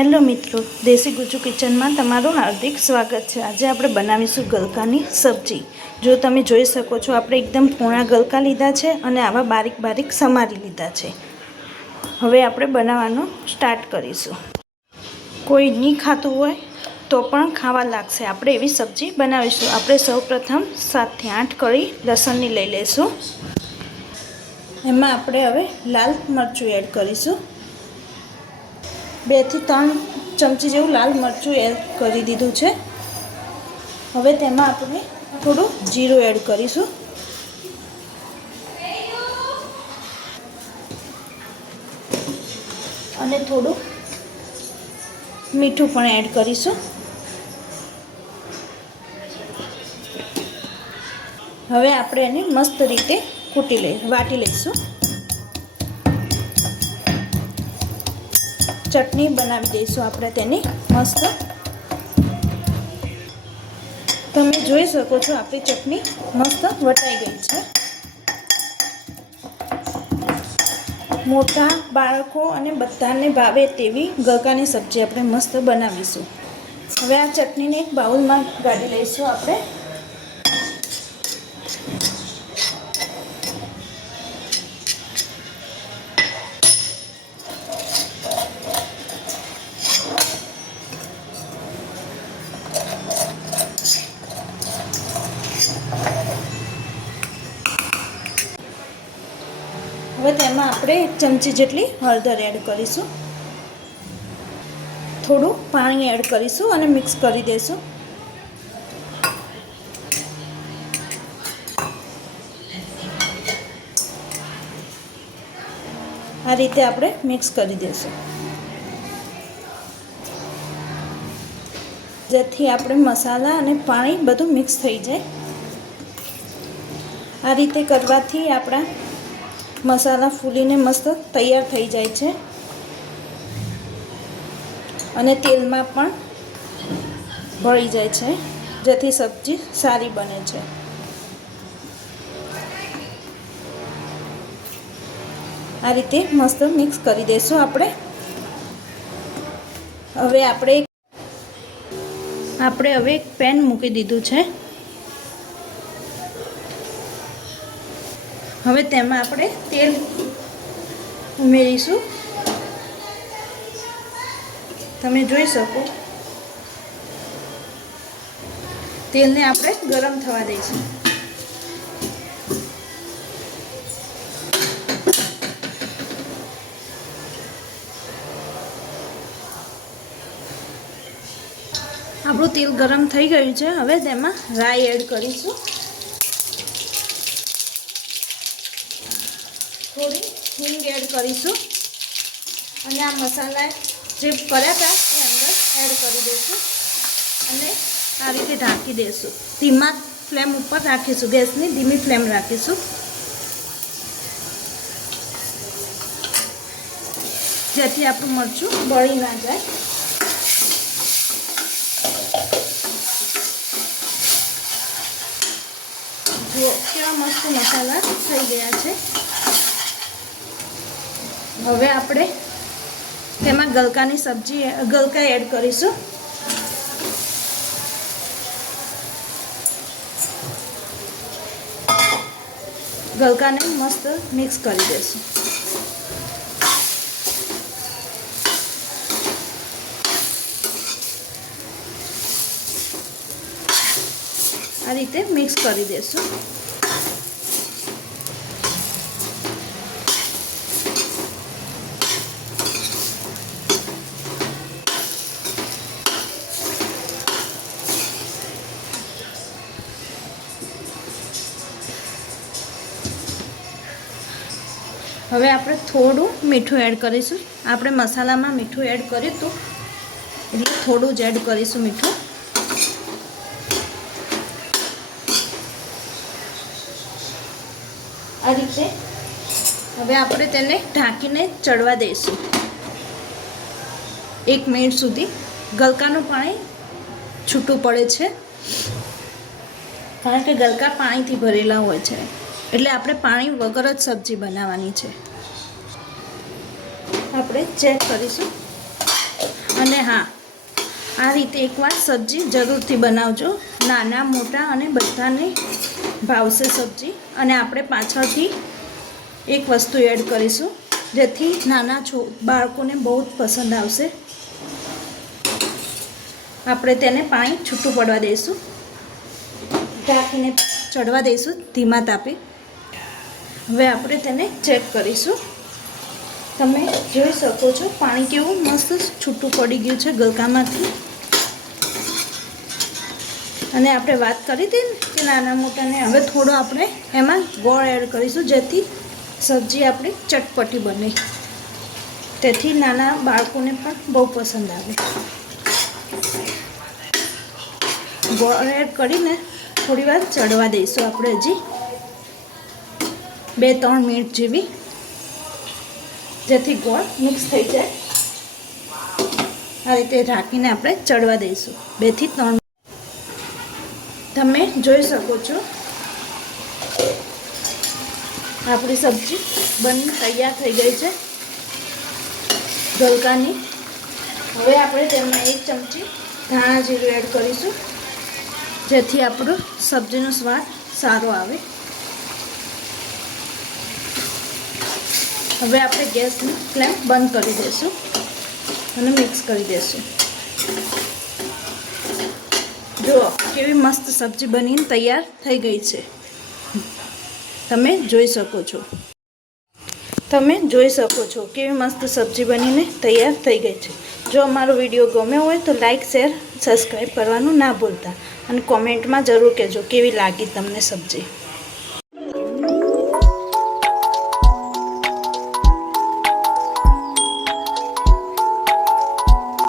Hello મિત્રો, દેશી ગુજુ કિચનમાં તમારું હાર્દિક સ્વાગત છે। આજે આપણે બનાવીશું ગલકાની સબ્જી। જો તમે જોઈ શકો છો, આપણે એકદમ પોણા ગલકા લીધા છે અને આવા બારીક બારીક સમારી લીધા છે। હવે આપણે બનાવવાનું સ્ટાર્ટ કરીશું। કોઈ નહીં ખાતું હોય તો પણ ખાવા લાગશે, આપણે એવી સબ્જી બનાવીશું। આપણે સૌપ્રથમ 7 થી 8 કળી લસણની લઈ લઈશું। એમાં આપણે હવે લાલ મરચું એડ કરીશું। 2 થી 3 ચમચી જેવું લાલ મરચું એડ કરી દીધું છે। હવે તેમાં આપણે થોડું જીરું એડ કરીશું અને થોડું મીઠું પણ એડ કરીશું। હવે આપણે એને મસ્ત રીતે વાટી લઈશું। ચટણી બનાવી દઈશું આપણે તેની મસ્ત। તમે જોઈ શકો છો, આપણી ચટણી મસ્ત વટાઈ ગઈ છે। મોટા બાળકો અને બધાને ભાવે તેવી ગલકાની સબ્જી આપણે મસ્ત બનાવીશું। હવે આ ચટણીને એક બાઉલમાં કાઢી લઈશું આપણે। હવે તેમાં આપણે 1 ચમચી જેટલી હળદર એડ કરીશું। થોડું પાણી એડ કરીશું અને મિક્સ કરી દઈશું। આ રીતે આપણે મિક્સ કરી દઈશું, જેથી આપણે મસાલા અને પાણી બધું મિક્સ થઈ જાય। આ રીતે કરવાથી આપણા મસાલા ફૂલીને મસ્ત તૈયાર થઈ જાય છે અને તેલમાં પણ ભળી જાય છે, જેથી સબ્જી સારી બને છે। આ રીતે મસ્ત મિક્સ કરી દઈશું આપણે। હવે આપણે એક પેન મૂકી દીધું છે। હવે તેમાં આપણે તેલ ઉમેરીશું। તમે જોઈ શકો, તેલને આપણે ગરમ થવા દઈશું। આપણું તેલ ગરમ થઈ ગયું છે। હવે તેમાં રાઈ એડ કરીશું, થોડી હિંગ એડ કરીશું અને આ મસાલા જે કર્યા હતા એ અંદર એડ કરી દઈશું અને આ રીતે ઢાંકી દઈશું। ધીમા ફ્લેમ ઉપર રાખીશું, ગેસની ધીમી ફ્લેમ રાખીશું, જેથી આપણું મરચું બળી ના જાય। જો કેવા મસ્ત મસાલા થઈ ગયા છે। હવે આપણે તેમાં ગલકા એડ કરીશું। ગલકાને મસ્ત મિક્સ કરી દઈશું। આ રીતે મિક્સ કરી દઈશું। હવે આપણે થોડું મીઠું એડ કરીશું। આપણે મસાલામાં મીઠું એડ કર્યું હતું, એટલે થોડું જ એડ કરીશું મીઠું। આ રીતે હવે આપણે તેને ઢાંકીને ચડવા દઈશું 1 મિનિટ સુધી। ગલકાનું પાણી છૂટું પડે છે, કારણ કે ગલકા પાણીથી ભરેલા હોય છે, એટલે આપણે પાણી વગર જ સબ્જી બનાવવાની છે। આપણે ચેક કરીશું। અને હા, આ રીતે એકવાર સબ્જી જરૂરથી બનાવજો. નાના મોટા અને બધાને ભાવશે સબ્જી. અને આપણે પાછળથી એક વસ્તુ એડ કરીશું જેથી નાના બાળકોને બહુ જ પસંદ આવશે. આપણે તેને પાણી છૂટું પડવા દઈશું, ઢાંકીને ચડવા દઈશું ધીમા તાપે. હવે આપણે તેને ચેક કરીશું. તમે જોઈ શકો છો પાણી કેવું મસ્ત છૂટું પડી ગયું છે ગલકામાંથી. અને આપણે વાત કરી હતી ને કે નાના મોટાને, હવે થોડો આપણે એમાં ગોળ એડ કરીશું જેથી સબ્જી આપણી ચટપટી બને. તેથી નાના બાળકોને પણ બહુ પસંદ આવે. ગોળ એડ કરીને થોડી વાર ચડવા દઈશું આપણે, હજી 2-3 મિનિટ જેવી, જેથી ગોળ મિક્સ થઈ જાય. આ રીતે ઢાંકીને આપણે ચડવા દઈશું 2 થી 3 મિનિટ. તમે જોઈ શકો છો આપણી સબ્જી બની તૈયાર થઈ ગઈ છે ગલકાની. હવે આપણે તેમાં 1 ચમચી ધાણા જીરું એડ કરીશું જેથી આપણો સબ્જીનો સ્વાદ સારો આવે. હવે આપણે ગેસની ફ્લેમ બંધ કરી દઈશું અને મિક્સ કરી દઈશું. જુઓ કેવી મસ્ત સબ્જી બનીને તૈયાર થઈ ગઈ છે. તમે જોઈ શકો છો કેવી મસ્ત સબ્જી બનીને તૈયાર થઈ ગઈ છે. જો અમારો વિડીયો ગમ્યો હોય તો લાઈક, શેર, સબસ્ક્રાઈબ કરવાનું ના ભૂલતા. અને કોમેન્ટમાં જરૂર કહેજો કેવી લાગી તમને સબ્જી.